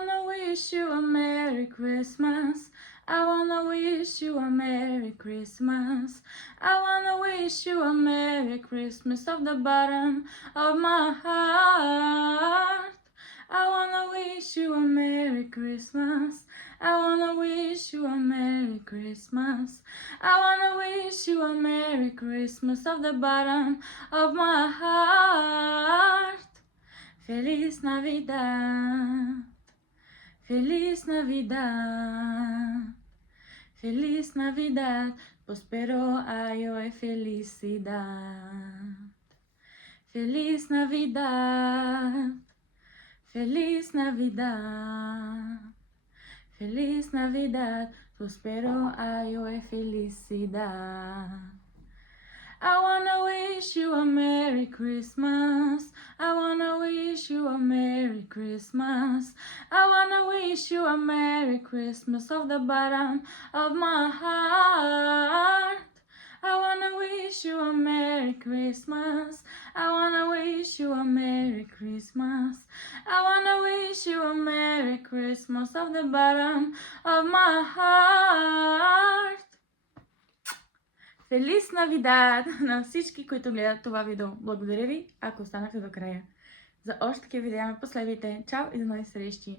wanna wish you a Merry Christmas. I wanna wish you a Merry Christmas. I wanna wish you a Merry Christmas of the bottom of my heart. I wanna wish you a Merry Christmas. I wanna wish you a Merry Christmas. I wanna wish you a Merry Christmas of the bottom of my heart. Feliz Navidad. Feliz Navidad. Feliz Navidad. Prospero año y felicidad. Feliz Navidad. Feliz Navidad. Feliz Navidad. Prospero año y felicidad. I wanna wish you a Merry Christmas. I wanna wish you a Merry Christmas. I wanna wish you a Merry Christmas of the bottom of my heart. I wanna wish you a Merry Christmas. I wanna wish you a Merry Christmas. I wanna wish you a Merry Christmas of the bottom of my heart. Фелис Навидад на всички, които гледат това видео. Благодаря ви, ако останахте до края. За още такива видеа ме последвайте. Чао и до нови срещи!